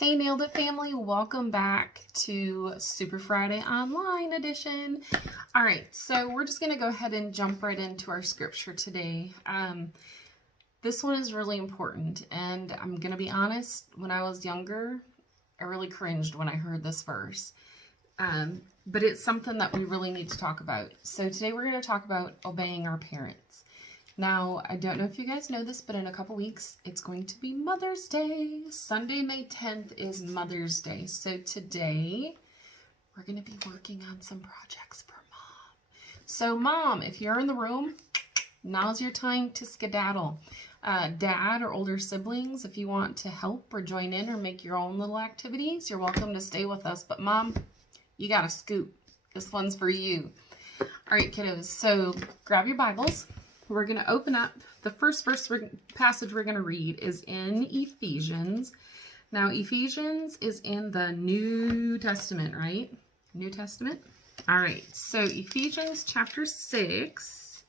Hey Nailed It family, welcome back to Super Friday Online Edition. All right, so we're just going to go ahead and jump right into our scripture today. This one is really important, and I'm going to be honest, when I was younger, I really cringed when I heard this verse. But it's something that we really need to talk about. So today we're going to talk about obeying our parents. Now, I don't know if you guys know this, but in a couple weeks, it's going to be Mother's Day. Sunday, May 10th is Mother's Day. So today, we're going to be working on some projects for Mom. So Mom, if you're in the room, now's your time to skedaddle. Dad or older siblings, if you want to help or join in or make your own little activities, you're welcome to stay with us. But Mom, you got to scoot. This one's for you. All right, kiddos. So grab your Bibles. We're going to open up, the first passage we're going to read is in Ephesians. Now, Ephesians is in the New Testament, right? New Testament? All right, so Ephesians chapter 6,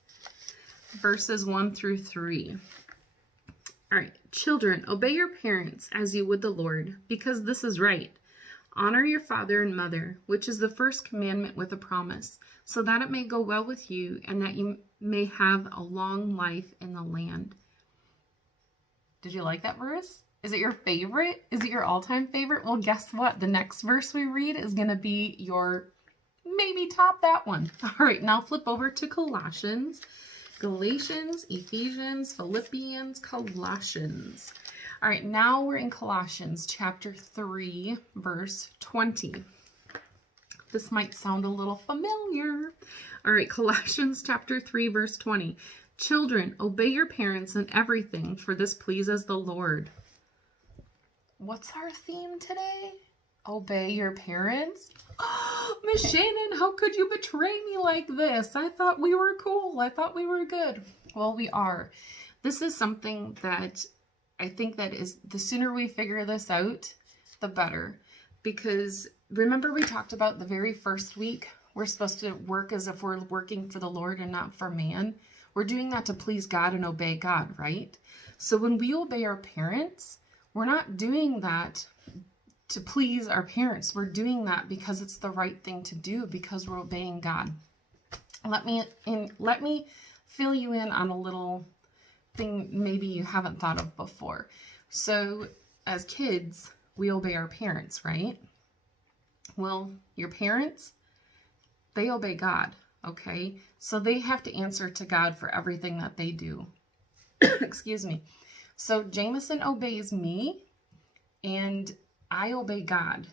verses 1 through 3. All right, children, obey your parents as you would the Lord, because this is right. Honor your father and mother, which is the first commandment with a promise, so that it may go well with you and that you may have a long life in the land. Did you like that verse? Is it your favorite? Is it your all-time favorite? Well, guess what? The next verse we read is going to be your maybe top that one. All right, now flip over to Colossians. Galatians, Ephesians, Philippians, Colossians. All right, now we're in Colossians chapter 3, verse 20. This might sound a little familiar. All right, Colossians chapter 3, verse 20. Children, obey your parents in everything, for this pleases the Lord. What's our theme today? Obey your parents? Oh, Miss Shannon, how could you betray me like this? I thought we were cool. I thought we were good. Well, we are. This is something that I think that is, the sooner we figure this out, the better. Because remember we talked about the very first week, we're supposed to work as if we're working for the Lord and not for man. We're doing that to please God and obey God, right? So when we obey our parents, we're not doing that to please our parents. We're doing that because it's the right thing to do, because we're obeying God. Let me fill you in on a little thing maybe you haven't thought of before. So as kids, we obey our parents, right? Well, your parents, they obey God, okay? So they have to answer to God for everything that they do. Excuse me. So Jameson obeys me, and I obey God.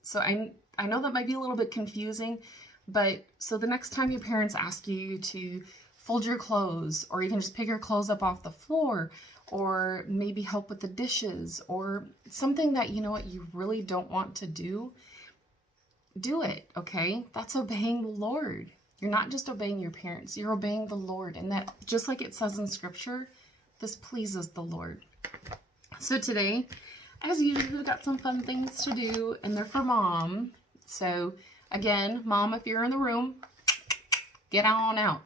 So I know that might be a little bit confusing, but so the next time your parents ask you to fold your clothes, or even just pick your clothes up off the floor, or maybe help with the dishes, or something that you know what you really don't want to do, do it, okay? That's obeying the Lord. You're not just obeying your parents, you're obeying the Lord. And that, just like it says in scripture, this pleases the Lord. So today, as usual, we've got some fun things to do, and they're for Mom. So again, Mom, if you're in the room, get on out.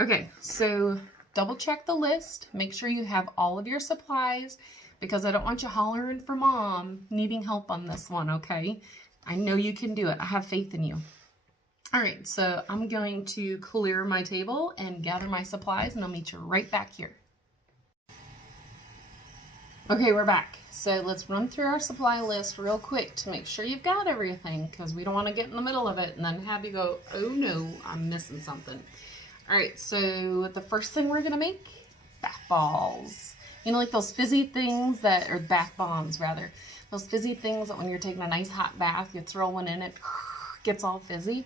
Okay, so double check the list. Make sure you have all of your supplies, because I don't want you hollering for Mom needing help on this one, okay? I know you can do it. I have faith in you. All right, so I'm going to clear my table and gather my supplies, and I'll meet you right back here. Okay, we're back. So let's run through our supply list real quick to make sure you've got everything, because we don't want to get in the middle of it and then have you go, oh no, I'm missing something. All right, so the first thing we're going to make, bath balls. You know, like those fizzy things that, or bath bombs rather, those fizzy things that when you're taking a nice hot bath, you throw one in, it gets all fizzy.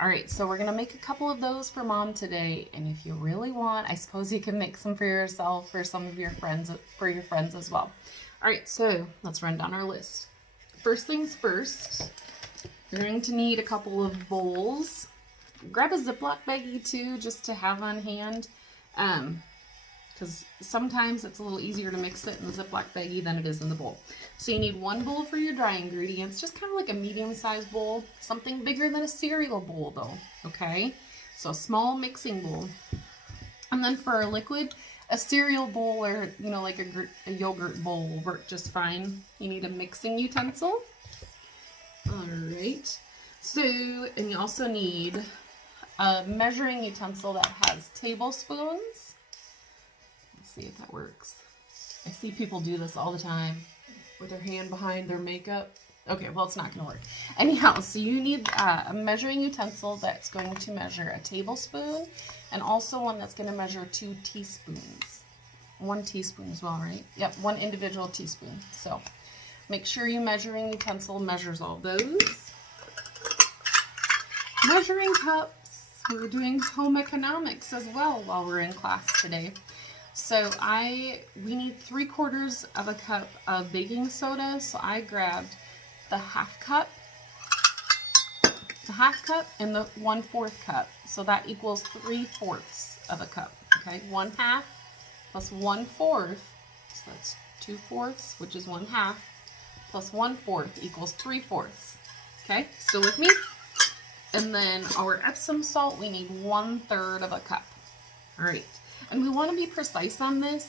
All right, so we're going to make a couple of those for Mom today, and if you really want, I suppose you can make some for yourself or some of your friends, for your friends as well. All right, so let's run down our list. First things first, you're going to need a couple of bowls. Grab a Ziploc baggie too, just to have on hand, because sometimes it's a little easier to mix it in the Ziploc baggie than it is in the bowl. So you need one bowl for your dry ingredients, just kind of like a medium-sized bowl, something bigger than a cereal bowl though, okay? So a small mixing bowl. And then for our liquid, A cereal bowl or, you know, like a yogurt bowl will work just fine. You need a mixing utensil. All right. So, and you also need a measuring utensil that has tablespoons. Let's see if that works. I see people do this all the time with their hand behind their makeup. Okay, well, it's not going to work. Anyhow, so you need a measuring utensil that's going to measure a tablespoon and also one that's going to measure 2 teaspoons. 1 teaspoon as well, right? Yep, 1 individual teaspoon. So make sure your measuring utensil measures all those. Measuring cups. We're doing home economics as well while we're in class today. So we need 3/4 of a cup of baking soda. So I grabbed the half cup, and the 1/4 cup. So that equals 3/4 of a cup. Okay, 1/2 plus 1/4. So that's 2/4, which is 1/2, plus 1/4 equals 3/4. Okay, still with me? And then our Epsom salt, we need 1/3 of a cup. All right. And we want to be precise on this.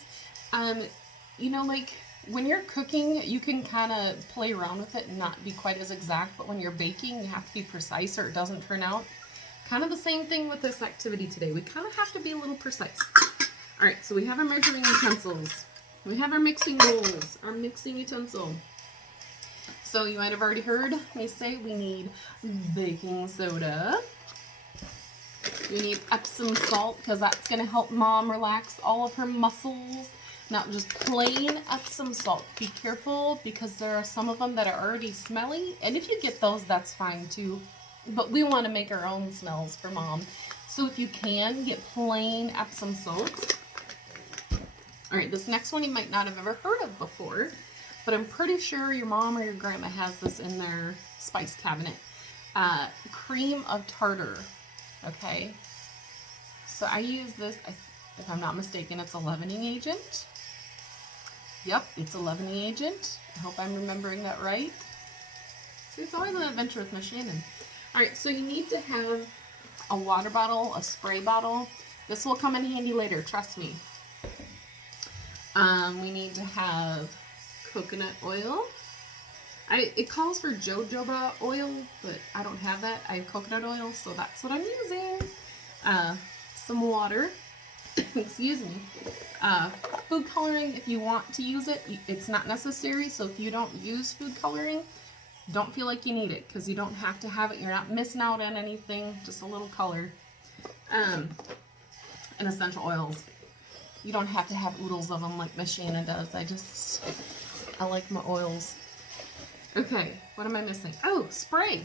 You know, like when you're cooking, you can kind of play around with it and not be quite as exact. But when you're baking, you have to be precise or it doesn't turn out. Kind of the same thing with this activity today. We kind of have to be a little precise. All right, so we have our measuring utensils. We have our mixing bowls, our mixing utensil. So you might have already heard me say we need baking soda. We need Epsom salt because that's going to help Mom relax all of her muscles. Not just plain Epsom salt. Be careful because there are some of them that are already smelly. And if you get those, that's fine too. But we want to make our own smells for Mom. So if you can, get plain Epsom salt. All right, this next one you might not have ever heard of before. But I'm pretty sure your mom or your grandma has this in their spice cabinet. Cream of tartar. Okay, so I use this, if I'm not mistaken, it's a leavening agent. Yep, it's a leavening agent. I hope I'm remembering that right. See, it's always an adventure with Miss Shannon. All right, so you need to have a water bottle, a spray bottle. This will come in handy later, trust me. We need to have coconut oil. It calls for jojoba oil, but I don't have that. I have coconut oil, so that's what I'm using. Some water. Excuse me. Food coloring, if you want to use it, it's not necessary. So if you don't use food coloring, don't feel like you need it because you don't have to have it. You're not missing out on anything. Just a little color. And essential oils. You don't have to have oodles of them like Miss Shannon does. I like my oils. Okay, what am I missing? Oh, spray.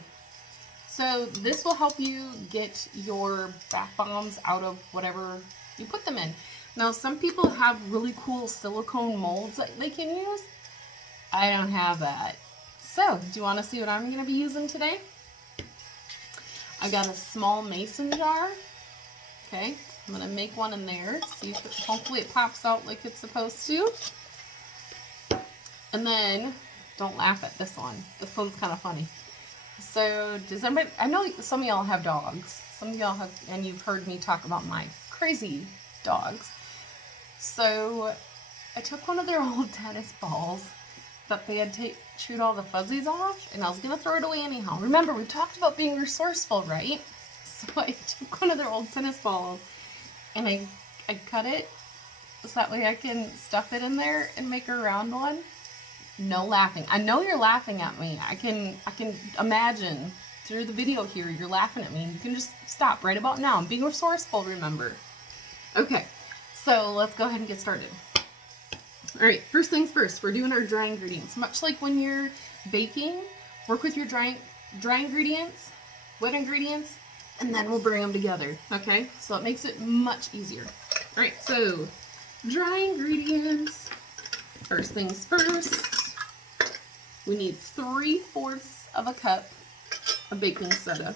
So this will help you get your bath bombs out of whatever you put them in. Now, some people have really cool silicone molds that they can use. I don't have that. So, do you want to see what I'm going to be using today? I got a small mason jar. Okay, I'm going to make one in there. See if hopefully it pops out like it's supposed to. And then, don't laugh at this one. This one's kind of funny. So, does anybody, I know some of y'all have dogs. Some of y'all have, and you've heard me talk about my crazy dogs. So, I took one of their old tennis balls that they had chewed all the fuzzies off, and I was going to throw it away anyhow. Remember, we talked about being resourceful, right? So, I took one of their old tennis balls, and I cut it, so that way I can stuff it in there and make a round one. No laughing. I know you're laughing at me. I can imagine through the video here you're laughing at me. You can just stop right about now. I'm being resourceful, remember. Okay, so let's go ahead and get started. All right, first things first, we're doing our dry ingredients. Much like when you're baking, work with your dry ingredients, wet ingredients, and then we'll bring them together, okay? So it makes it much easier. All right, so dry ingredients. First things first. We need 3/4 of a cup of baking soda.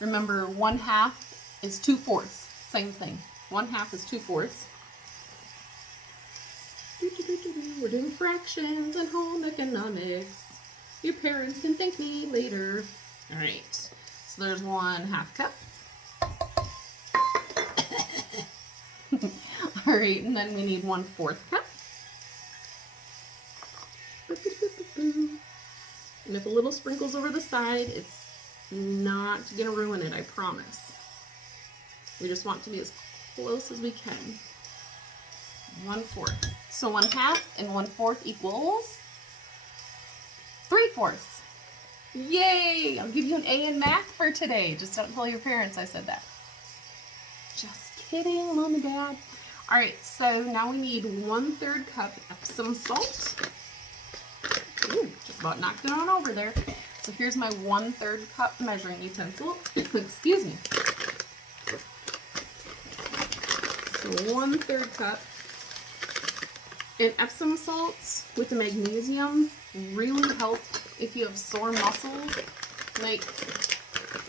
Remember, 1/2 is 2/4. Same thing. 1/2 is 2/4. We're doing fractions and home economics. Your parents can thank me later. All right. So there's 1/2 cup. All right, and then we need 1/4 cup. And if a little sprinkles over the side, it's not gonna ruin it, I promise. We just want to be as close as we can. 1/4. So 1/2 and 1/4 equals 3/4. Yay! I'll give you an A in math for today. Just don't tell your parents I said that. Just kidding, Mom and Dad. All right, so now we need 1/3 cup Epsom salt. Ooh, just about knocked it on over there. So here's my 1/3 cup measuring utensil. Excuse me. So 1/3 cup. And Epsom salts with the magnesium really help if you have sore muscles. Like,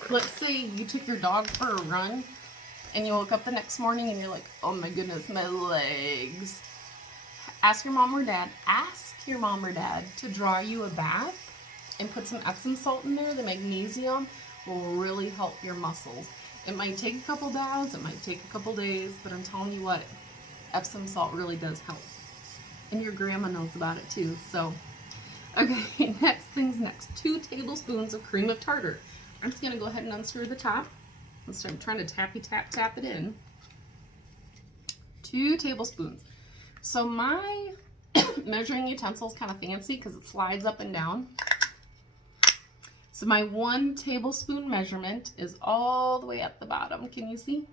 let's say you took your dog for a run and you woke up the next morning and you're like, oh my goodness, my legs. Ask your mom or dad to draw you a bath and put some Epsom salt in there. The magnesium will really help your muscles. It might take a couple days, it might take a couple days, but I'm telling you what, Epsom salt really does help. And your grandma knows about it too, so. Okay, next thing's next. 2 tablespoons of cream of tartar. I'm just gonna go ahead and unscrew the top and start trying to tap it in. 2 tablespoons. So my measuring utensil is kind of fancy because it slides up and down. So my 1 tablespoon measurement is all the way at the bottom. Can you see?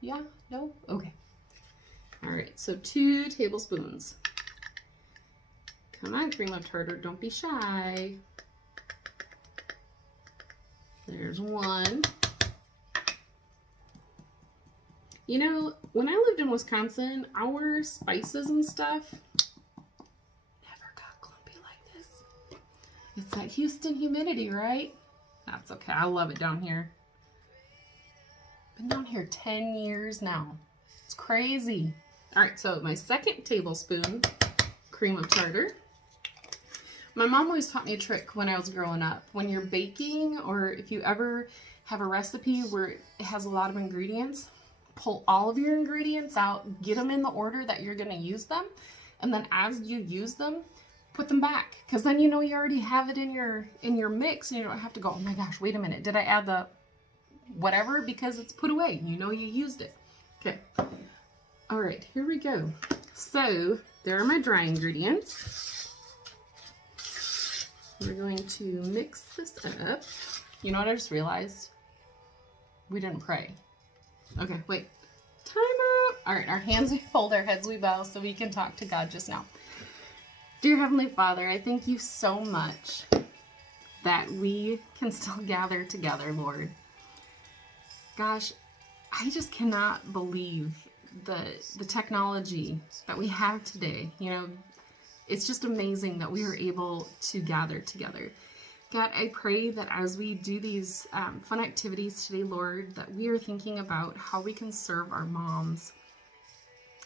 Yeah? No? Okay. All right, so 2 tablespoons. Come on, cream of tartar, don't be shy. There's 1. You know, when I lived in Wisconsin, our spices and stuff never got clumpy like this. It's that Houston humidity, right? That's okay, I love it down here. Been down here 10 years now. It's crazy. All right, so my 2nd tablespoon cream of tartar. My mom always taught me a trick when I was growing up. When you're baking, or if you ever have a recipe where it has a lot of ingredients, pull all of your ingredients out, get them in the order that you're gonna use them, and then as you use them, put them back. Because then you know you already have it in your mix, and you don't have to go, oh my gosh, wait a minute, did I add the whatever? Because it's put away, you know you used it. Okay. All right, here we go. So there are my dry ingredients. We're going to mix this up. You know what I just realized? We didn't pray. Okay, wait. Time out. All right, our hands we fold, our heads we bow, so we can talk to God just now. Dear Heavenly Father, I thank you so much that we can still gather together, Lord. Gosh, I just cannot believe the technology that we have today. You know, it's just amazing that we are able to gather together. God, I pray that as we do these fun activities today, Lord, that we are thinking about how we can serve our moms.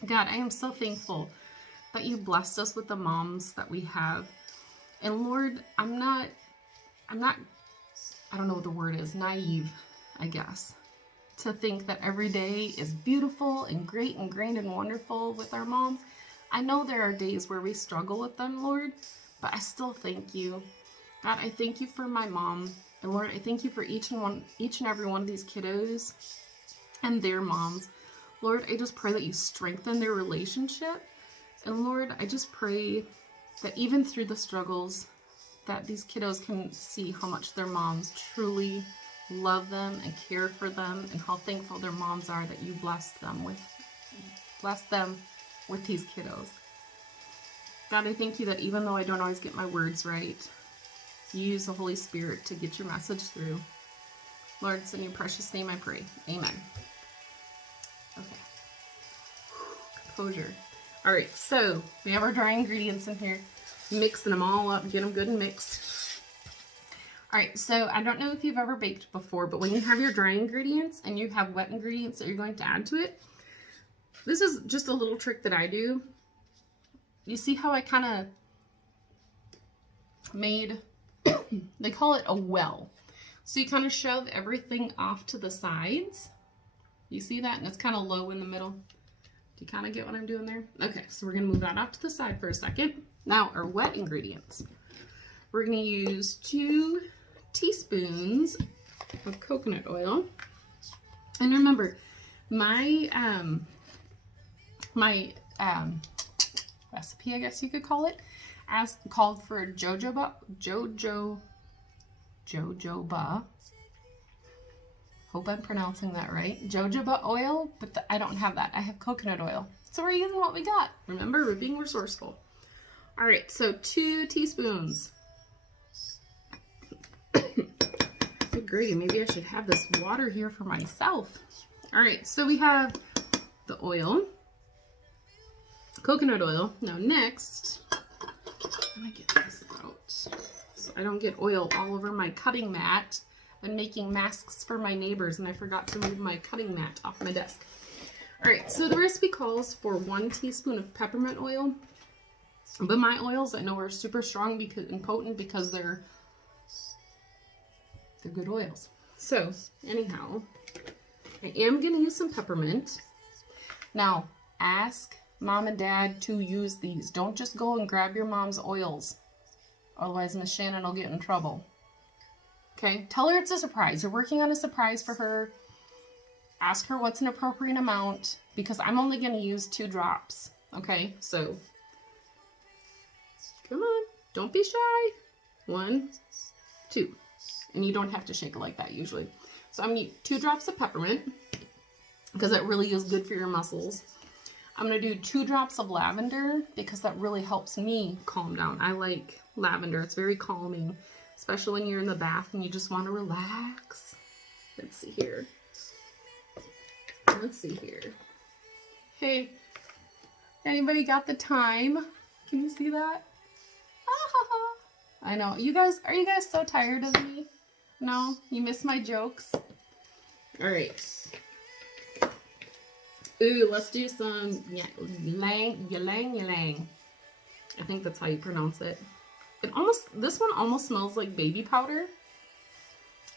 God, I am so thankful that you blessed us with the moms that we have. And Lord, I'm not, I don't know what the word is, naive, I guess, to think that every day is beautiful and great and grand and wonderful with our moms. I know there are days where we struggle with them, Lord, but I still thank you. God, I thank you for my mom. And Lord, I thank you for each and every one of these kiddos and their moms. Lord, I just pray that you strengthen their relationship. And Lord, I just pray that even through the struggles, that these kiddos can see how much their moms truly love them and care for them, and how thankful their moms are that you bless them with these kiddos. God, I thank you that even though I don't always get my words right, you use the Holy Spirit to get your message through. Lord, it's in your precious name I pray. Amen. Okay. Composure. All right, so we have our dry ingredients in here. Mixing them all up, get them good and mixed. All right, so I don't know if you've ever baked before, but when you have your dry ingredients and you have wet ingredients that you're going to add to it, this is just a little trick that I do. You see how I kind of made, they call it a well. So you kind of shove everything off to the sides. You see that? And it's kind of low in the middle. Do you kind of get what I'm doing there? Okay, so we're gonna move that off to the side for a second. Now our wet ingredients. We're gonna use 2 teaspoons of coconut oil. And remember, my recipe, I guess you could call it, called for jojoba. Hope I'm pronouncing that right. Jojoba oil, but I don't have that. I have coconut oil. So we're using what we got. Remember, we're being resourceful. All right, so 2 teaspoons. Good gravy. Maybe I should have this water here for myself. All right, so we have the oil, coconut oil. Now next, let me get this out so I don't get oil all over my cutting mat. I'm making masks for my neighbors and I forgot to move my cutting mat off my desk. All right, so the recipe calls for 1 teaspoon of peppermint oil, but my oils I know are super strong and potent because they're good oils. So anyhow, I am gonna use some peppermint. Now, ask mom and dad to use these. Don't just go and grab your mom's oils. Otherwise, Miss Shannon will get in trouble. Okay? Tell her it's a surprise. You're working on a surprise for her. Ask her what's an appropriate amount because I'm only going to use 2 drops. Okay? So, come on. Don't be shy. 1, 2. And you don't have to shake it like that usually. So I'm going to use 2 drops of peppermint because that really is good for your muscles. I'm going to do 2 drops of lavender because that really helps me calm down. I like lavender. It's very calming, especially when you're in the bath and you just want to relax. Let's see here. Let's see here. Hey, anybody got the time? Can you see that? I know. You guys, are you guys so tired of me? No? You miss my jokes? All right. Ooh, let's do some ylang. I think that's how you pronounce it. This one almost smells like baby powder.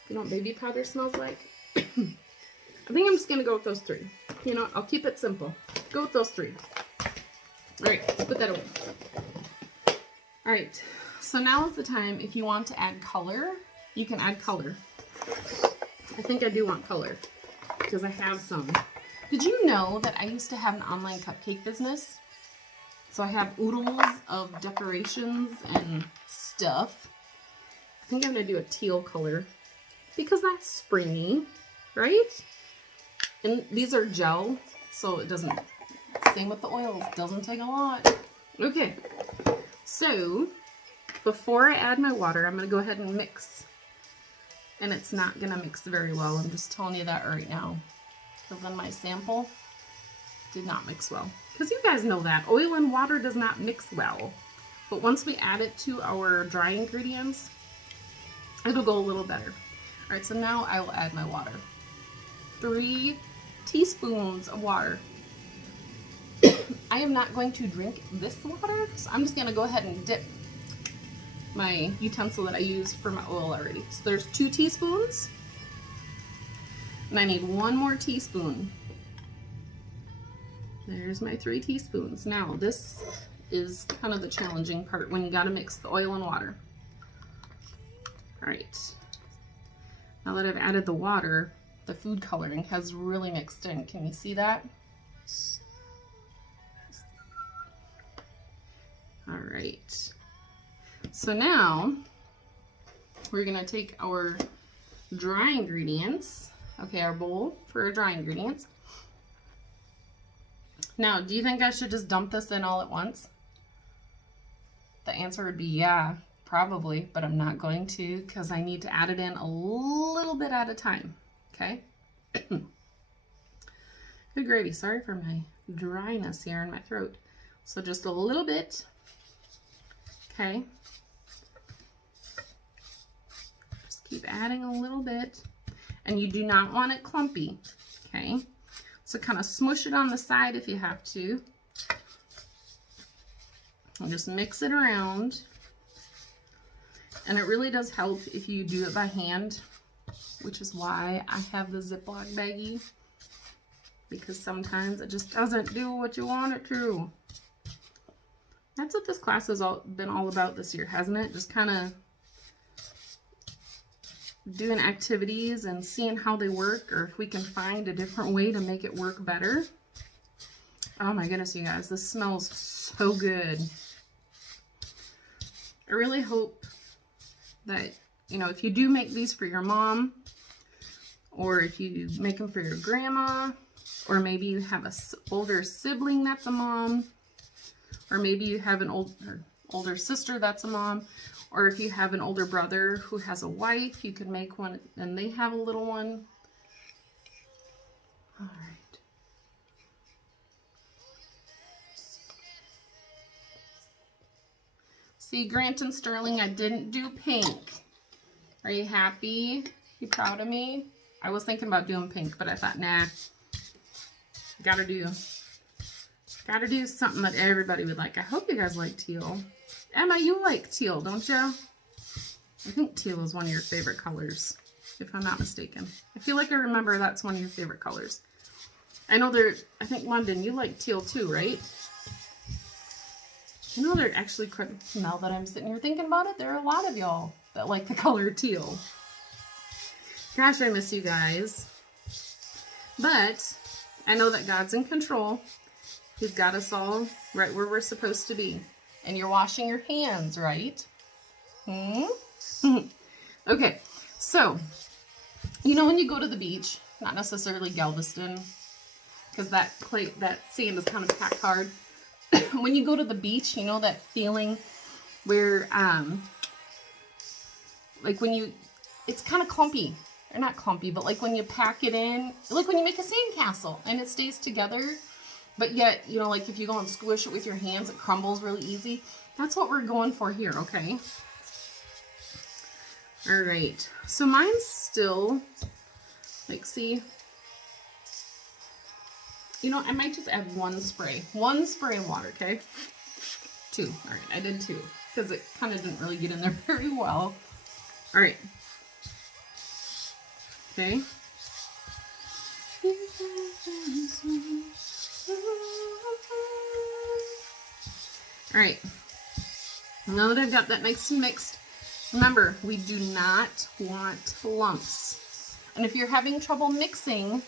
You know what baby powder smells like? I think I'm just gonna go with those 3. You know what? I'll keep it simple. Go with those 3. All right, let's put that away. All right, so now is the time. If you want to add color, you can add color. I think I do want color because I have some. Did you know that I used to have an online cupcake business? So I have oodles of decorations and stuff. I think I'm gonna do a teal color because that's springy, right? And these are gel, so it doesn't, same with the oils, doesn't take a lot. Okay, so before I add my water, I'm gonna go ahead and mix. And it's not gonna mix very well, I'm just telling you that right now. Because then my sample did not mix well. Because you guys know that oil and water does not mix well. But once we add it to our dry ingredients, it'll go a little better. All right, so now I will add my water. 3 teaspoons of water. I am not going to drink this water, so I'm just gonna go ahead and dip my utensil that I use for my oil already. So there's 2 teaspoons. And I need 1 more teaspoon. There's my 3 teaspoons. Now this is kind of the challenging part when you gotta mix the oil and water. All right. Now that I've added the water, the food coloring has really mixed in. Can you see that? All right. So now we're gonna take our dry ingredients. Okay, our bowl for our dry ingredients. Now, do you think I should just dump this in all at once? The answer would be yeah, probably, but I'm not going to because I need to add it in a little bit at a time, okay? Good gravy. Sorry for my dryness here in my throat. So just a little bit, okay? Just keep adding a little bit. And you do not want it clumpy, okay? So kind of smush it on the side if you have to. And just mix it around. And it really does help if you do it by hand, which is why I have the Ziploc baggie. because sometimes it just doesn't do what you want it to. That's what this class has been all about this year, hasn't it? Just kind of doing activities and seeing how they work, or if we can find a different way to make it work better. Oh my goodness, you guys, this smells so good. I really hope that, you know, if you do make these for your mom, or if you make them for your grandma, or maybe you have an older sibling that's a mom, or maybe you have an older sister that's a mom, or if you have an older brother who has a wife, you could make one and they have a little one. All right. See, Grant and Sterling, I didn't do pink. Are you happy? You proud of me? I was thinking about doing pink, but I thought, nah. Gotta do something that everybody would like. I hope you guys like teal. Emma, you like teal, don't you? I think teal is one of your favorite colors, if I'm not mistaken. I feel like I remember that's one of your favorite colors. I know I think London, you like teal too, right? You know, there actually, now that I'm sitting here thinking about it, there are a lot of y'all that like the color teal. Gosh, I miss you guys. But I know that God's in control. He's got us all right where we're supposed to be. And you're washing your hands, right? Okay, so, you know when you go to the beach, not necessarily Galveston, because that sand is kind of packed hard. When you go to the beach, you know that feeling where, like when it's kind of clumpy. Or not clumpy, but like when you pack it in, like when you make a sandcastle and it stays together, but yet, you know, like if you go and squish it with your hands, it crumbles really easy. That's what we're going for here, okay? All right, so mine's still, like, see, you know, I might just add one spray of water, okay? 2, all right, I did 2, because it kind of didn't really get in there very well. All right. Okay. All right. Now that I've got that nice and mixed, remember, we do not want lumps. And if you're having trouble mixing,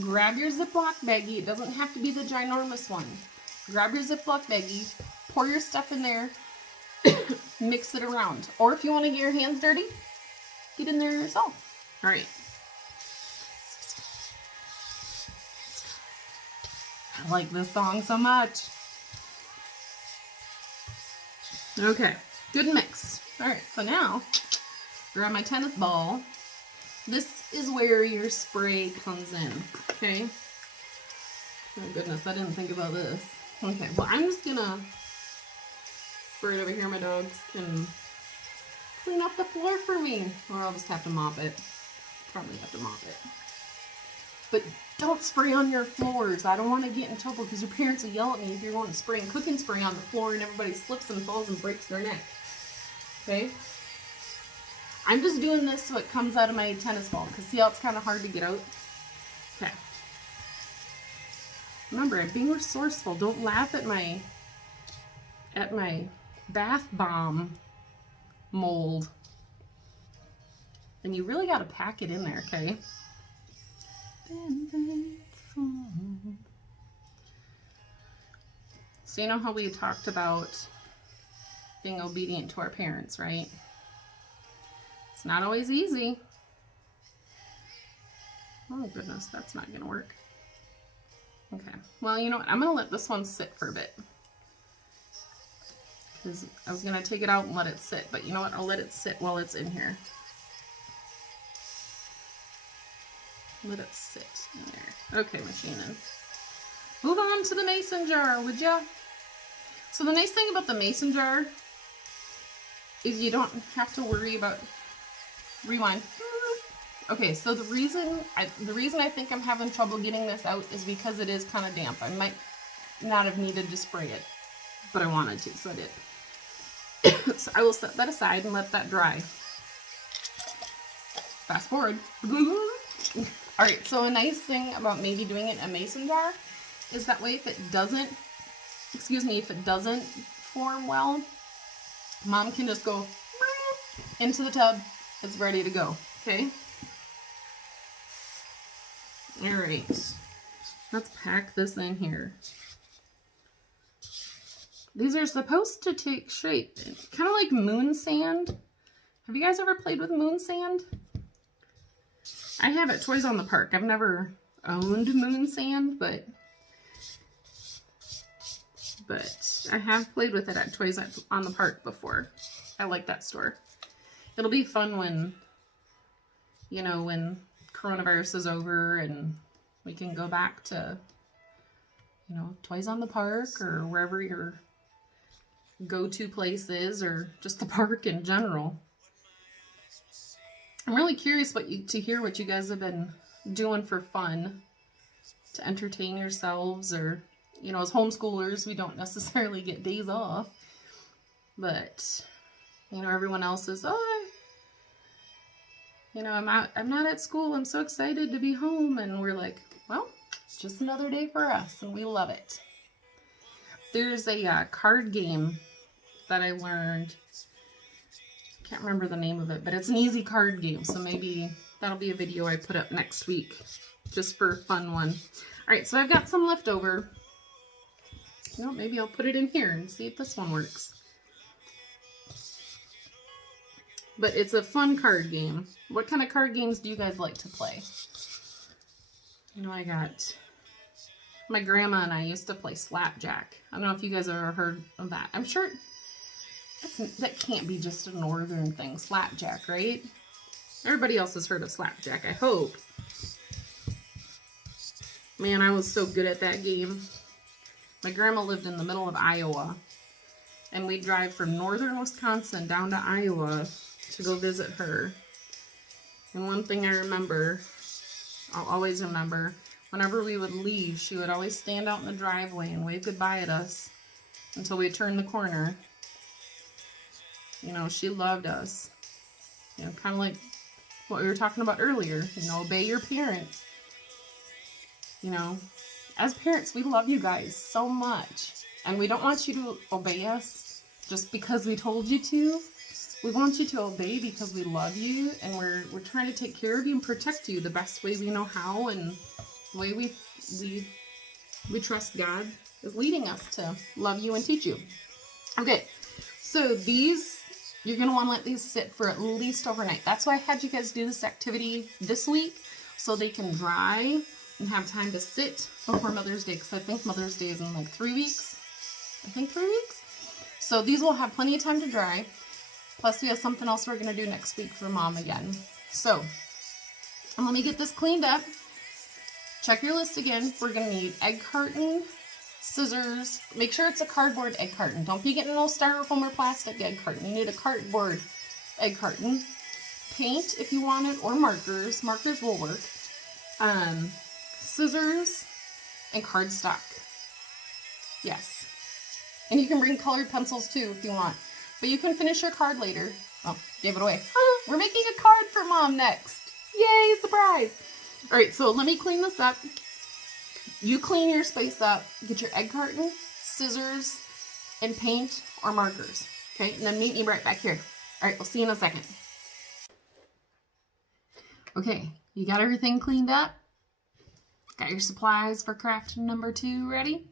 grab your Ziploc baggie. It doesn't have to be the ginormous one. Grab your Ziploc baggie, pour your stuff in there, mix it around. Or if you want to get your hands dirty, get in there yourself. All right. I like this song so much. Okay, good mix. All right, so now grab my tennis ball. This is where your spray comes in, okay? Oh goodness, I didn't think about this. Okay, well, I'm just gonna spray it over here. My dogs can clean up the floor for me, or I'll just have to mop it. Probably have to mop it. But don't spray on your floors. I don't want to get in trouble because your parents will yell at me if you're going to spray and cooking spray on the floor and everybody slips and falls and breaks their neck. Okay? I'm just doing this so it comes out of my tennis ball, because see how it's kind of hard to get out? Okay. Remember, I'm being resourceful. Don't laugh at my bath bomb mold. And you really got to pack it in there, okay? So you know how we talked about being obedient to our parents, right? It's not always easy. Oh goodness, that's not gonna work. Okay, well, you know what? I'm gonna let this one sit for a bit, because I was gonna take it out and let it sit, but you know what? I'll let it sit while it's in here. Let it sit in there. Okay, Machina. Move on to the mason jar, would ya? So the nice thing about the mason jar is you don't have to worry about... Rewind. Okay, so the reason I think I'm having trouble getting this out is because it is kind of damp. I might not have needed to spray it, but I wanted to, so I did. So I will set that aside and let that dry. Fast forward. All right, so a nice thing about maybe doing it in a mason jar is that way if it doesn't, if it doesn't form well, Mom can just go into the tub. It's ready to go, okay? All right, let's pack this in here. These are supposed to take shape, kind of like moon sand. Have you guys ever played with moon sand? I have at Toys on the Park. I've never owned moon sand, but I have played with it at Toys on the Park before. I like that store. It'll be fun when, you know, when coronavirus is over and we can go back to, you know, Toys on the Park or wherever your go-to place is, or just the park in general. I'm really curious to hear what you guys have been doing for fun to entertain yourselves, or, you know, as homeschoolers, we don't necessarily get days off, but, you know, everyone else is, oh, you know, I'm not at school, I'm so excited to be home, and we're like, well, it's just another day for us, and we love it. There's a card game that I learned. Can't remember the name of it, but it's an easy card game, so maybe that'll be a video I put up next week, just for a fun one. All right, so I've got some left over. You know, maybe I'll put it in here and see if this one works. But it's a fun card game. What kind of card games do you guys like to play? You know, my grandma and I used to play Slapjack. I don't know if you guys have ever heard of that. I'm sure that can't be just a northern thing. Slapjack, right? Everybody else has heard of Slapjack, I hope. Man, I was so good at that game. My grandma lived in the middle of Iowa, and we'd drive from northern Wisconsin down to Iowa to go visit her. And one thing I remember, I'll always remember, whenever we would leave, she would always stand out in the driveway and wave goodbye at us until we turned the corner. You know, she loved us. You know, kind of like what we were talking about earlier. You know, obey your parents. You know, as parents, we love you guys so much. And we don't want you to obey us just because we told you to. We want you to obey because we love you, and we're trying to take care of you and protect you the best way we know how, and the way we trust God is leading us to love you and teach you. Okay, so these, you're going to want to let these sit for at least overnight. That's why I had you guys do this activity this week, so they can dry and have time to sit before Mother's Day, because I think Mother's Day is in like 3 weeks. I think 3 weeks. So these will have plenty of time to dry. Plus we have something else we're going to do next week for Mom again. So, let me get this cleaned up. Check your list again. We're going to need egg carton, scissors. Make sure it's a cardboard egg carton. Don't be getting no styrofoam or plastic egg carton. You need a cardboard egg carton. Paint if you want it, or markers. Markers will work. Scissors and cardstock. Yes. And you can bring colored pencils too if you want. But you can finish your card later. Oh, gave it away. We're making a card for Mom next. Yay, surprise. All right, so let me clean this up. You clean your space up. Get your egg carton, scissors, and paint or markers. Okay, and then meet me right back here. All right, we'll see you in a second. Okay, you got everything cleaned up? Got your supplies for craft number 2 ready?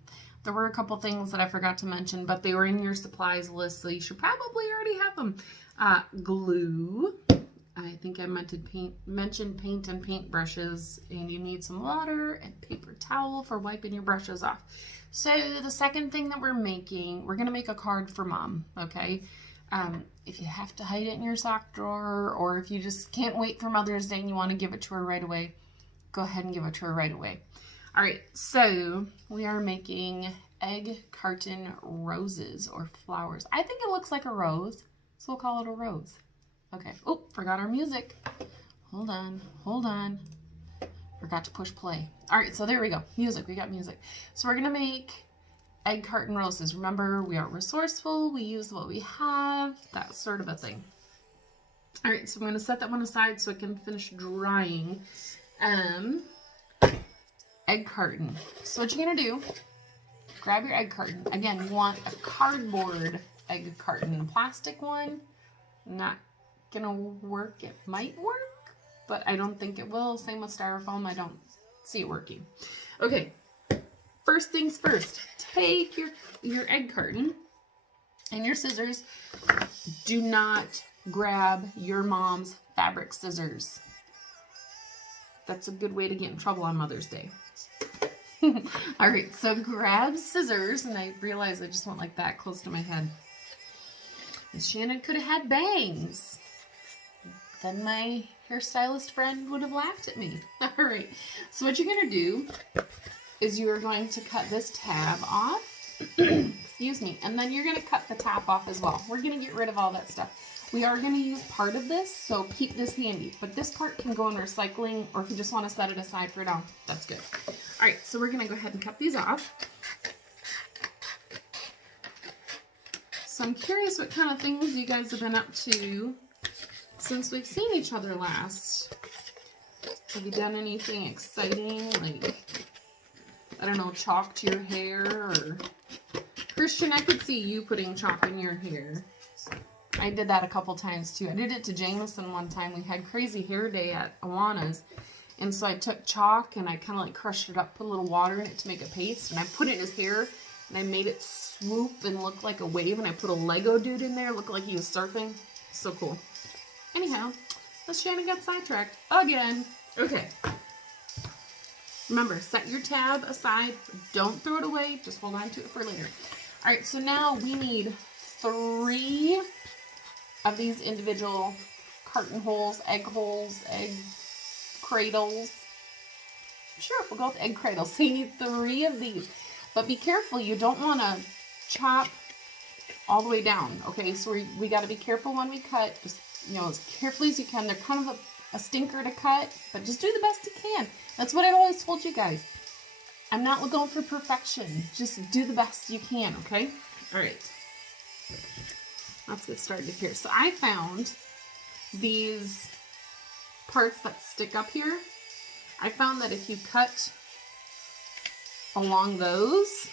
There were a couple things that I forgot to mention, but they were in your supplies list, so you should probably already have them. Glue. I think I mentioned paint and paint brushes, and you need some water and paper towel for wiping your brushes off. So the second thing that we're going to make a card for Mom, okay? If you have to hide it in your sock drawer, or if you just can't wait for Mother's Day and you want to give it to her right away, go ahead and give it to her right away. All right, so we are making egg carton roses or flowers. I think it looks like a rose, so we'll call it a rose. Okay. Oh, forgot our music. Hold on. Forgot to push play. All right, so there we go. Music, we got music. So we're gonna make egg carton roses. Remember, we are resourceful. We use what we have, that sort of a thing. All right, so I'm gonna set that one aside so it can finish drying. Egg carton. So what you're gonna do, grab your egg carton. Again, you want a cardboard egg carton. A plastic one, not gonna work. It might work, but I don't think it will. Same with styrofoam. I don't see it working. Okay, first things first. Take your egg carton and your scissors. Do not grab your mom's fabric scissors. That's a good way to get in trouble on Mother's Day. All right, so grab scissors, and I realize I just went like that close to my head. Miss Shannon could have had bangs. Then my hairstylist friend would have laughed at me. All right, so what you're gonna do is you're going to cut this tab off. Excuse me, and then you're gonna cut the top off as well. We're gonna get rid of all that stuff. We are going to use part of this, so keep this handy. But this part can go in recycling, or if you just want to set it aside for now, that's good. All right, so we're going to go ahead and cut these off. So I'm curious what kind of things you guys have been up to since we've seen each other last. Have you done anything exciting, like, I don't know, chalked your hair, or... Christian, I could see you putting chalk in your hair. I did that a couple times too. I did it to Jameson one time. We had crazy hair day at Awana's. And so I took chalk and I kind of like crushed it up, put a little water in it to make a paste. And I put it in his hair and I made it swoop and look like a wave. And I put a Lego dude in there, looked like he was surfing. So cool. Anyhow, Miss Shannon got sidetracked again. Okay. Remember, set your tab aside. Don't throw it away. Just hold on to it for later. All right, so now we need 3 of these individual carton holes, egg cradles. Sure, we'll go with egg cradles. So you need 3 of these. But be careful, you don't want to chop all the way down, okay? So we got to be careful when we cut, just, you know, as carefully as you can. They're kind of a stinker to cut, but just do the best you can. That's what I've always told you guys. I'm not going for perfection. Just do the best you can, okay? All right. Let's get started here. So I found these parts that stick up here. I found that if you cut along those,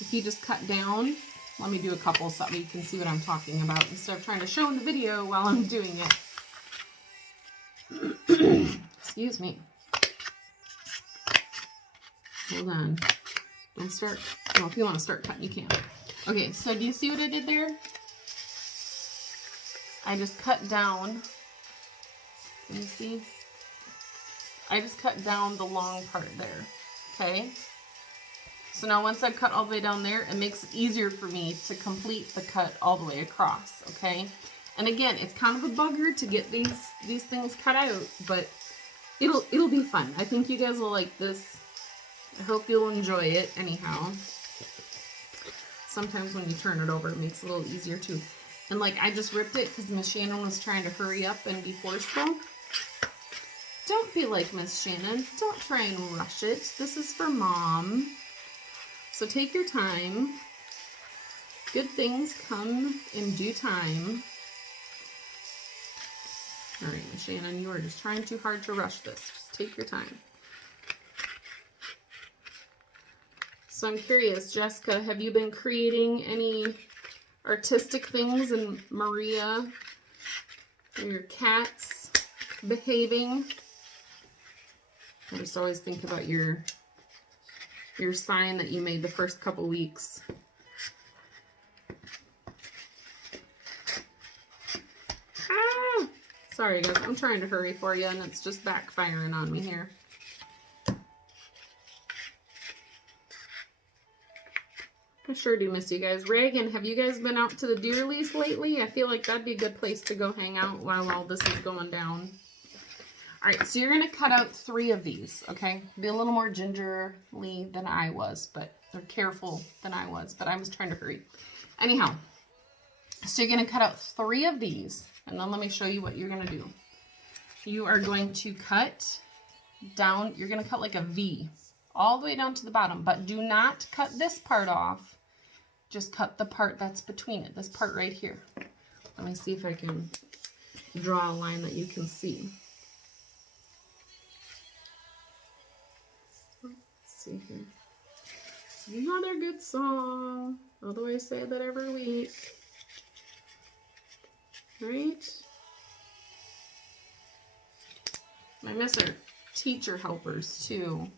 if you just cut down, let me do a couple so that you can see what I'm talking about instead of trying to show in the video while I'm doing it. Excuse me. Hold on. Don't start. Well, if you want to start cutting, you can. Okay, so do you see what I did there? I just cut down. Can you see? I just cut down the long part there. Okay? So now once I've cut all the way down there, it makes it easier for me to complete the cut all the way across. Okay? And again, it's kind of a bugger to get these things cut out, but it'll be fun. I think you guys will like this. I hope you'll enjoy it anyhow. Sometimes when you turn it over, it makes it a little easier too. And like, I just ripped it because Miss Shannon was trying to hurry up and be forceful. Don't be like Miss Shannon. Don't try and rush it. This is for Mom. So take your time. Good things come in due time. All right, Miss Shannon, you are just trying too hard to rush this. Just take your time. So I'm curious, Jessica, have you been creating any artistic things in Maria? Are your cats behaving? I just always think about your sign that you made the first couple weeks. Ah! Sorry guys, I'm trying to hurry for you and it's just backfiring on me here. I sure do miss you guys. Reagan, have you guys been out to the deer lease lately? I feel like that'd be a good place to go hang out while all this is going down. Alright, so you're going to cut out 3 of these, okay? Be a little more gingerly than I was, but they're careful than I was, but I was trying to hurry. Anyhow, so you're going to cut out 3 of these, and then let me show you what you're going to do. You are going to cut down, you're going to cut like a V, all the way down to the bottom, but do not cut this part off. Just cut the part that's between it, this part right here. Let me see if I can draw a line that you can see. see here. It's another good song. Although I say that every week. Right? I miss our teacher helpers too.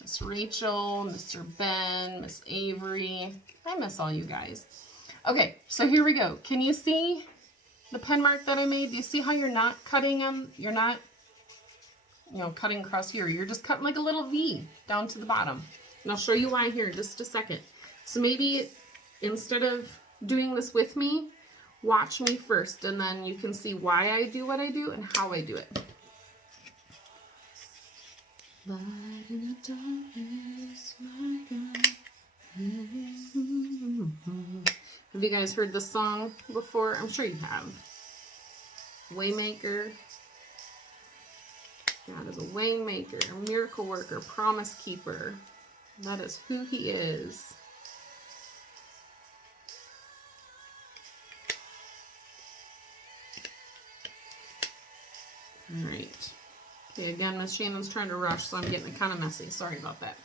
Miss Rachel, Mr. Ben, Miss Avery. I miss all you guys. Okay, so here we go. Can you see the pen mark that I made? Do you see how you're not cutting them? You're not, you know, cutting across here. You're just cutting like a little V down to the bottom. And I'll show you why here in just a second. So maybe instead of doing this with me, watch me first, and then you can see why I do what I do and how I do it. Light in the darkness, my God. Have you guys heard this song before? I'm sure you have. Waymaker. God is a waymaker, a miracle worker, promise keeper. That is who he is. All right. Okay, again, Miss Shannon's trying to rush, so I'm getting it kind of messy. Sorry about that.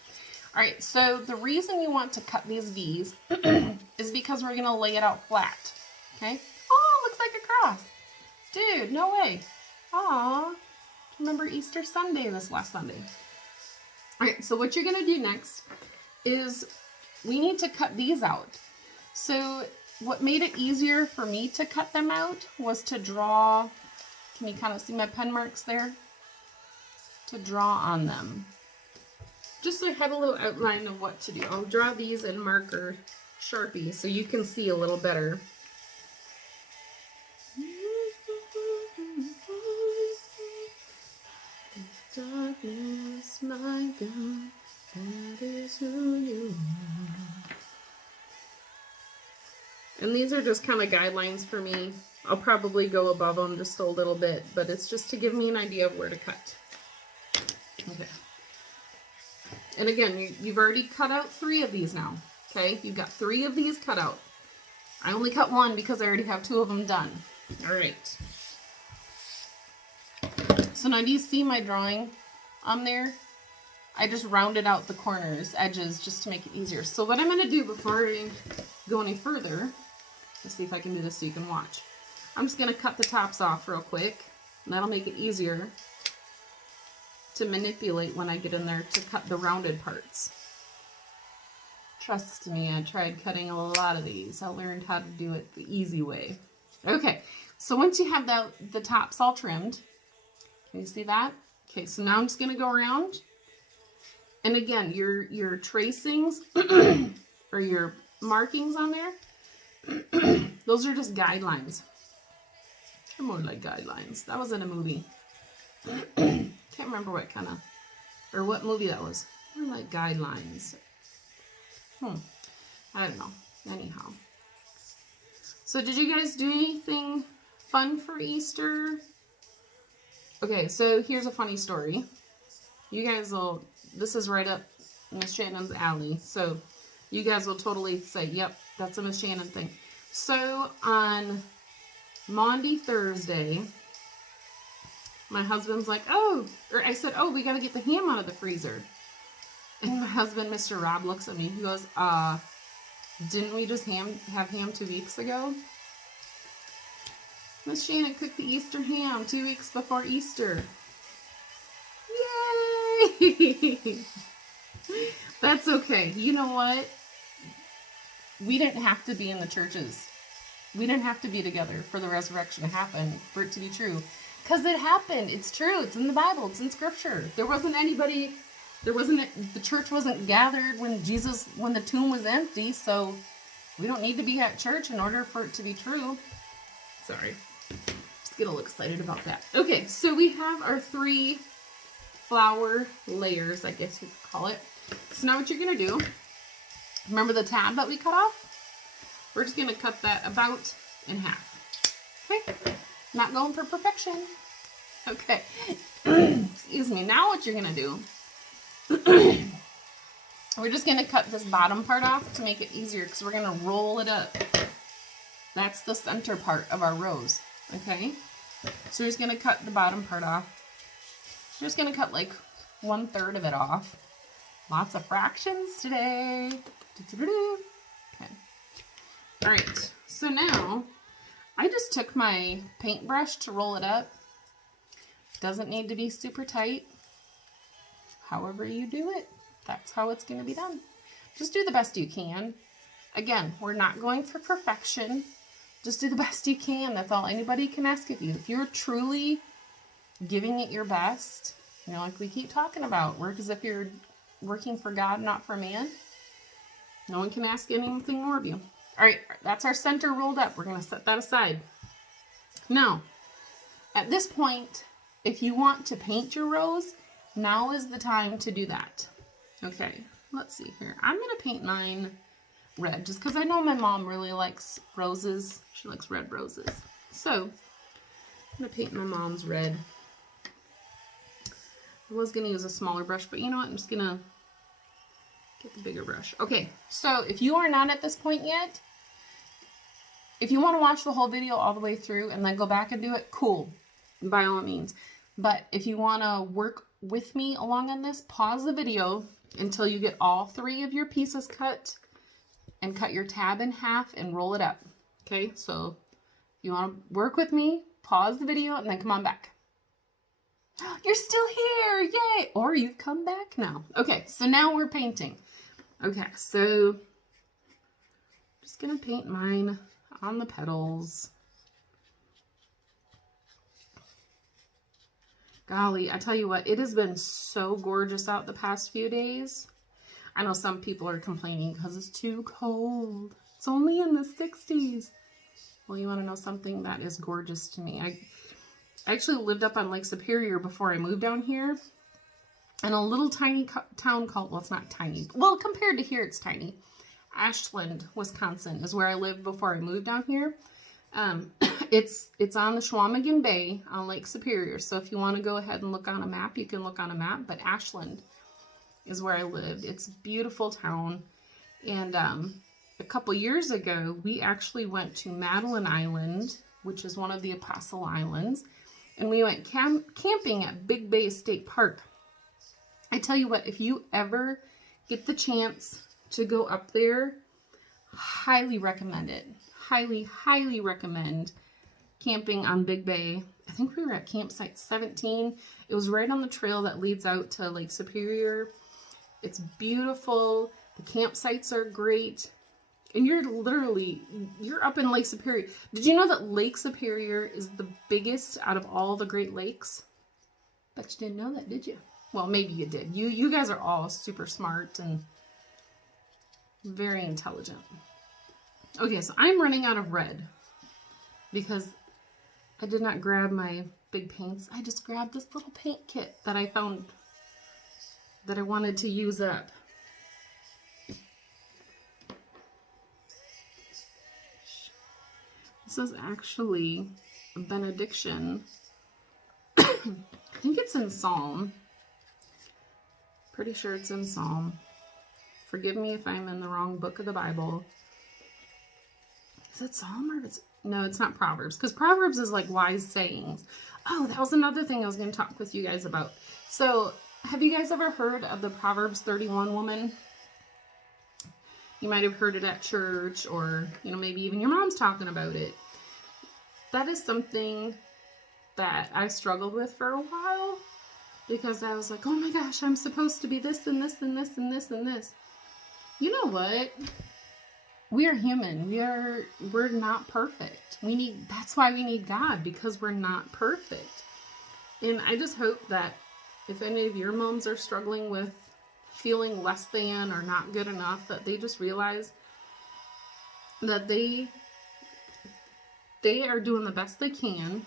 All right, so the reason you want to cut these V's is because we're going to lay it out flat. Okay? Oh, looks like a cross. Dude, no way. Aw. Remember Easter Sunday this last Sunday. All right, so what you're going to do next is we need to cut these out. So what made it easier for me to cut them out was to draw. Can you kind of see my pen marks there? To draw on them. Just so I have a little outline of what to do. I'll draw these in marker Sharpie so you can see a little better. Darkness, my God, that is who you are. And these are just kind of guidelines for me. I'll probably go above them just a little bit, but it's just to give me an idea of where to cut. Okay. And again, you've already cut out 3 of these now. Okay, you've got 3 of these cut out. I only cut 1 because I already have 2 of them done. All right. So now do you see my drawing on there? I just rounded out the corners, edges, just to make it easier. So what I'm going to do before I go any further, let's see if I can do this so you can watch. I'm just going to cut the tops off real quick, and that'll make it easier to manipulate when I get in there to cut the rounded parts. Trust me, I tried cutting a lot of these. I learned how to do it the easy way. Okay, so once you have the tops all trimmed, can you see that? Okay, so now I'm just going to go around. And again, your tracings or your markings on there, those are just guidelines. They're more like guidelines. That was in a movie. Can't remember what kind of, or what movie that was. More like guidelines. I don't know. Anyhow. So did you guys do anything fun for Easter? Okay, so here's a funny story. You guys will, this is right up Miss Shannon's alley. So you guys will totally say, yep, that's a Miss Shannon thing. So on Maundy Thursday, my husband's like, oh, or I said, oh, we got to get the ham out of the freezer. And my husband, Mr. Rob, looks at me. He goes, didn't we just have ham 2 weeks ago? Miss Shannon cooked the Easter ham 2 weeks before Easter. Yay! That's okay. You know what? We didn't have to be in the churches. We didn't have to be together for the resurrection to happen, for it to be true. Because it happened. It's true. It's in the Bible. It's in Scripture. There wasn't anybody, the church wasn't gathered when the tomb was empty, so we don't need to be at church in order for it to be true. Sorry. Just get a little excited about that. Okay, so we have our 3 flower layers, I guess you could call it. So now what you're going to do, remember the tab that we cut off? We're just going to cut that about in half. Okay? Not going for perfection. Okay. Excuse me. Now what you're going to do, we're just going to cut this bottom part off to make it easier because we're going to roll it up. That's the center part of our rose. Okay? So we're just going to cut the bottom part off. We're just going to cut like 1/3 of it off. Lots of fractions today. Okay. All right. So now I just took my paintbrush to roll it up. Doesn't need to be super tight. However you do it, that's how it's going to be done. Just do the best you can. Again, we're not going for perfection. Just do the best you can. That's all anybody can ask of you. If you're truly giving it your best, you know, like we keep talking about, work as if you're working for God, not for man. No one can ask anything more of you. All right, that's our center rolled up. We're going to set that aside. Now, at this point, if you want to paint your rose, now is the time to do that. Okay, let's see here. I'm going to paint mine red, just because I know my mom really likes roses. She likes red roses. So, I'm going to paint my mom's red. I was going to use a smaller brush, but you know what? I'm just going to get the bigger brush. Okay, so if you are not at this point yet, if you want to watch the whole video all the way through and then go back and do it, cool, by all means. But if you want to work with me along on this, pause the video until you get all 3 of your pieces cut and cut your tab in half and roll it up. Okay, so if you want to work with me, pause the video and then come on back. You're still here, yay! Or you've come back now. Okay, so now we're painting. Okay, so I'm just gonna paint mine on the petals. Golly, I tell you what, it has been so gorgeous out the past few days. I know some people are complaining because it's too cold. It's only in the 60s. Well, you want to know something that is gorgeous to me? I actually lived up on Lake Superior before I moved down here. In a little tiny town called, well, it's not tiny. Well, compared to here, it's tiny. Ashland, Wisconsin is where I lived before I moved down here. It's on the Chequamegon Bay on Lake Superior. So if you want to go ahead and look on a map, you can look on a map. But Ashland is where I lived. It's a beautiful town. And a couple years ago, we actually went to Madeline Island, which is one of the Apostle Islands. And we went camping at Big Bay State Park. I tell you what, if you ever get the chance to go up there, highly recommend it. Highly, highly recommend camping on Big Bay. I think we were at campsite 17. It was right on the trail that leads out to Lake Superior. It's beautiful. The campsites are great. And you're up in Lake Superior. Did you know that Lake Superior is the biggest out of all the Great Lakes? Bet you didn't know that, did you? Well, maybe you did. You guys are all super smart and very intelligent. Okay, so I'm running out of red because I did not grab my big paints. I just grabbed this little paint kit that I found that I wanted to use up. This is actually a benediction. I think it's in Psalm. Pretty sure it's in Psalm. Forgive me if I'm in the wrong book of the Bible. Is it Psalm or it's... No, it's not Proverbs. Because Proverbs is like wise sayings. Oh, that was another thing I was going to talk with you guys about. So, have you guys ever heard of the Proverbs 31 woman? You might have heard it at church, or, you know, maybe even your mom's talking about it. That is something that I struggled with for a while, because I was like, oh my gosh, I'm supposed to be this and this and this and this and this. You know what? We are human. We're not perfect. That's why we need God, because we're not perfect. And I just hope that if any of your moms are struggling with feeling less than or not good enough, that they just realize that they are doing the best they can.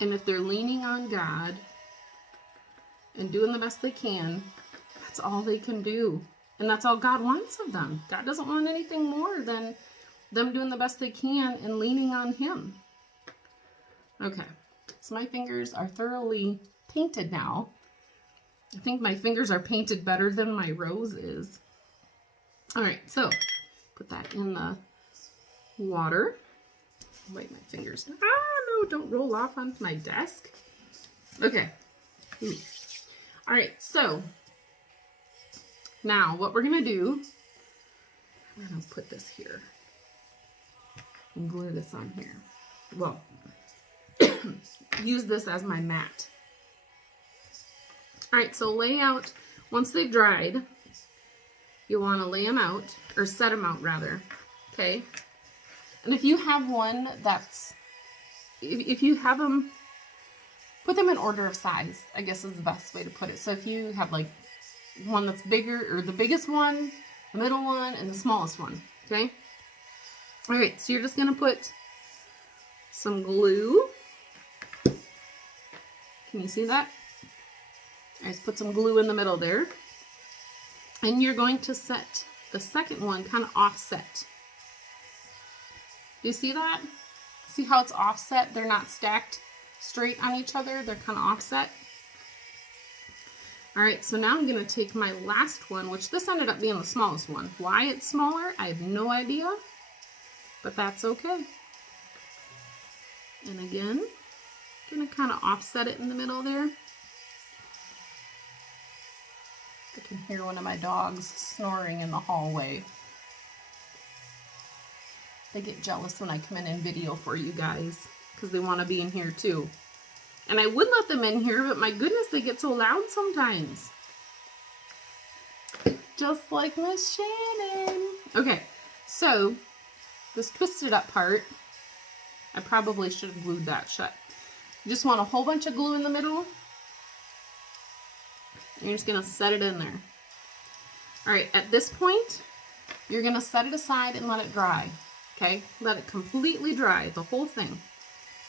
And if they're leaning on God and doing the best they can, that's all they can do. And that's all God wants of them. God doesn't want anything more than them doing the best they can and leaning on Him. Okay, so my fingers are thoroughly painted now. I think my fingers are painted better than my rose is. All right, so put that in the water. Wipe my fingers. Ah, no, don't roll off onto my desk. Okay. All right, so Now, what we're going to do, I'm going to put this here and glue this on here. Well, use this as my mat. All right, so lay out, once they've dried, you want to lay them out, or set them out rather, okay? And if you have one that's, if you have them, put them in order of size, I guess is the best way to put it. So if you have like one that's bigger, or the biggest one, the middle one, and the smallest one, okay? All right, so you're just gonna put some glue. Can you see that? I just put some glue in the middle there. And you're going to set the second one kind of offset. Do you see that? See how it's offset? They're not stacked straight on each other. They're kind of offset. All right, so now I'm going to take my last one, which this ended up being the smallest one. Why it's smaller, I have no idea, but that's okay. And again, I'm going to kind of offset it in the middle there. I can hear one of my dogs snoring in the hallway. They get jealous when I come in video for you guys because they want to be in here too. And I would let them in here, but my goodness, they get so loud sometimes. Just like Miss Shannon. Okay, so this twisted up part, I probably should have glued that shut. You just want a whole bunch of glue in the middle. You're just going to set it in there. All right, at this point, you're going to set it aside and let it dry. Okay, let it completely dry, the whole thing.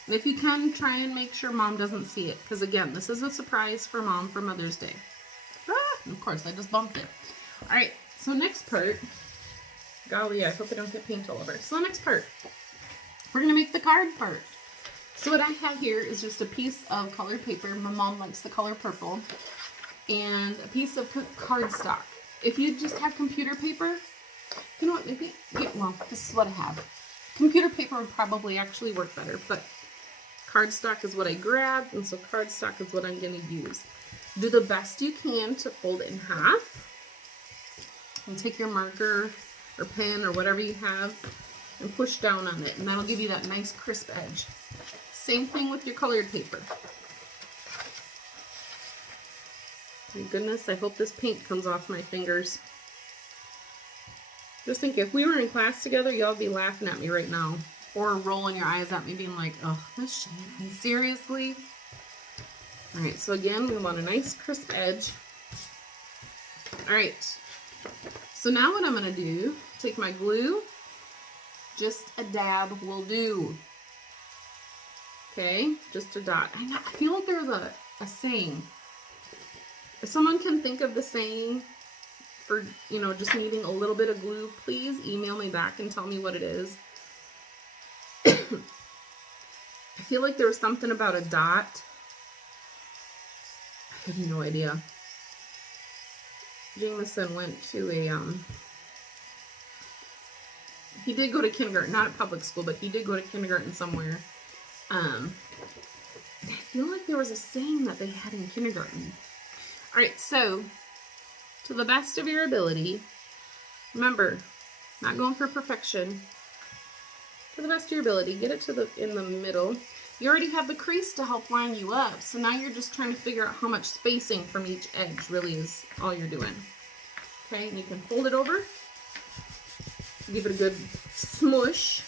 And if you can, try and make sure Mom doesn't see it. Because again, this is a surprise for Mom for Mother's Day. And of course, I just bumped it. All right, so next part. Golly, I hope I don't get paint all over. So the next part, we're going to make the card part. So what I have here is just a piece of colored paper. My mom likes the color purple. And a piece of cardstock. If you just have computer paper, you know what, maybe, well, this is what I have. Computer paper would probably actually work better, but cardstock is what I grabbed, and so cardstock is what I'm going to use. Do the best you can to fold it in half. And take your marker or pen or whatever you have and push down on it, and that'll give you that nice crisp edge. Same thing with your colored paper. My goodness, I hope this paint comes off my fingers. Just think, if we were in class together, y'all be laughing at me right now. Or rolling your eyes at me being like, oh, Miss Shannon, seriously? Alright, so again, we want a nice crisp edge. Alright, so now what I'm going to do, take my glue, just a dab will do. Okay, just a dot. I feel like there's a saying. If someone can think of the saying for, you know, just needing a little bit of glue, please email me back and tell me what it is. I feel like there was something about a dot. I have no idea. Jameson went to a, he did go to kindergarten, not at public school, but he did go to kindergarten somewhere. I feel like there was a saying that they had in kindergarten. Alright, so, to the best of your ability, remember, not going for perfection. To the best of your ability, get it to in the middle. You already have the crease to help line you up, so now you're just trying to figure out how much spacing from each edge really is all you're doing. Okay, and you can fold it over. Give it a good smush.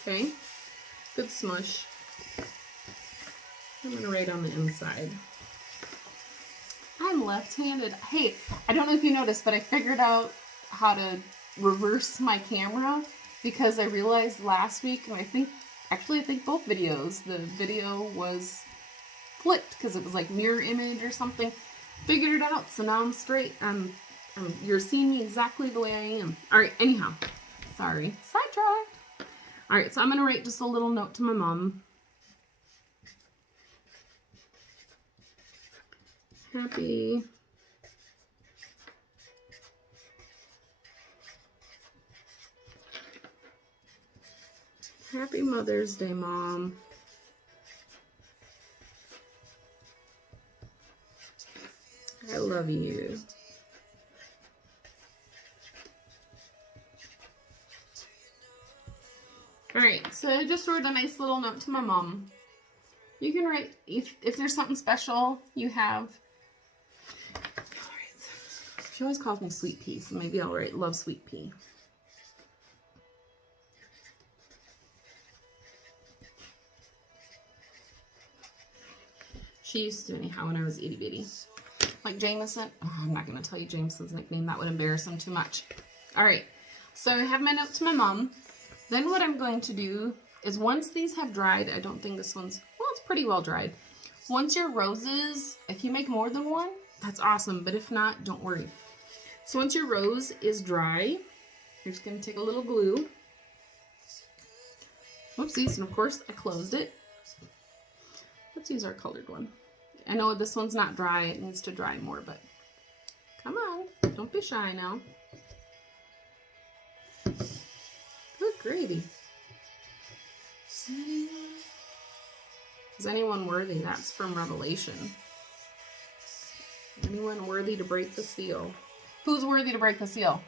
Okay, good smush. I'm going to write on the inside. I'm left-handed. Hey, I don't know if you noticed, but I figured out how to reverse my camera because I realized last week, and I think both videos, the video was flipped because it was like mirror image or something. Figured it out, so now I'm straight. You're seeing me exactly the way I am. Alright, anyhow. Sorry. Sidetracked. Alright, so I'm going to write just a little note to my mom. Happy Mother's Day, Mom. I love you. Alright, so I just wrote a nice little note to my mom. You can write if there's something special you have. Alright. She always calls me Sweet Pea, so maybe I'll write love Sweet Pea. She used to anyhow when I was itty bitty. Like Jameson. Oh, I'm not going to tell you Jameson's nickname. That would embarrass him too much. Alright, so I have my note to my mom. Then what I'm going to do is once these have dried, I don't think this one's, well, it's pretty well dried. Once your roses, if you make more than one, that's awesome. But if not, don't worry. So once your rose is dry, you're just going to take a little glue. Whoopsies, and of course I closed it. Let's use our colored one. I know this one's not dry, it needs to dry more, but come on, don't be shy now. Good gravy. Is anyone worthy? That's from Revelation. Anyone worthy to break the seal? Who's worthy to break the seal?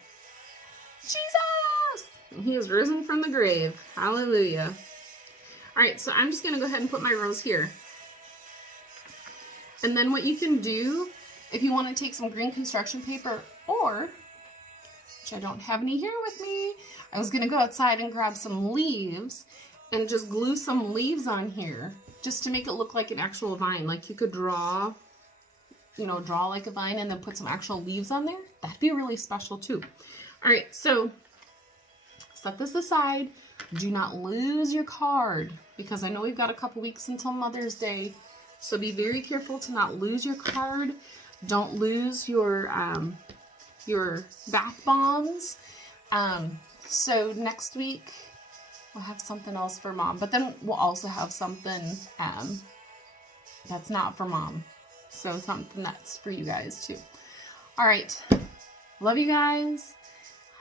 Jesus! He is risen from the grave. Hallelujah. Alright, so I'm just going to go ahead and put my rose here. And then what you can do, if you want to take some green construction paper, or, which I don't have any here with me, I was going to go outside and grab some leaves and just glue some leaves on here just to make it look like an actual vine. Like you could draw, you know, draw like a vine and then put some actual leaves on there. That'd be really special too. All right, so set this aside. Do not lose your card because I know we've got a couple weeks until Mother's Day. So be very careful to not lose your card. Don't lose your bath bombs. So next week we'll have something else for Mom, but then we'll also have something that's not for Mom. So something that's for you guys too. All right. Love you guys.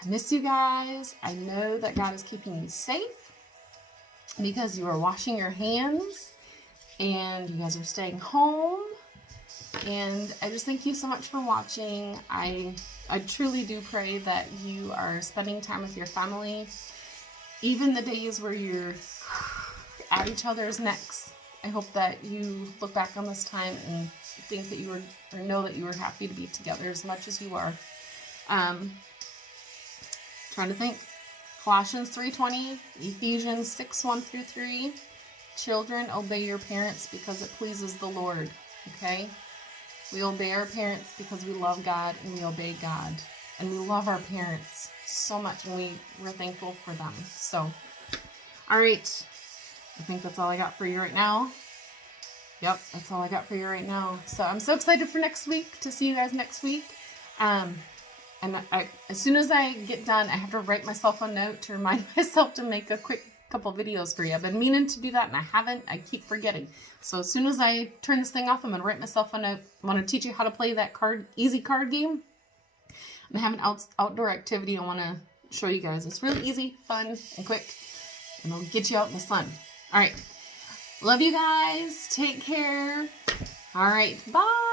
I miss you guys. I know that God is keeping you safe because you are washing your hands. And you guys are staying home. And I just thank you so much for watching. I truly do pray that you are spending time with your family. Even the days where you're at each other's necks. I hope that you look back on this time and think that you were, or know that you were happy to be together as much as you are. Trying to think. Colossians 3:20, Ephesians 6:1-3. Children, obey your parents because it pleases the Lord, okay? We obey our parents because we love God and we obey God. And we love our parents so much and we're thankful for them. So, all right. I think that's all I got for you right now. Yep, that's all I got for you right now. So I'm so excited for next week, to see you guys next week. And as soon as I get done, I have to write myself a note to remind myself to make a quick couple videos for you. I've been meaning to do that and I haven't. I keep forgetting. So as soon as I turn this thing off, I'm going to write myself a note. I want to teach you how to play that easy card game. And I have an outdoor activity I want to show you guys. It's really easy, fun, and quick. And it'll get you out in the sun. All right. Love you guys. Take care. All right. Bye.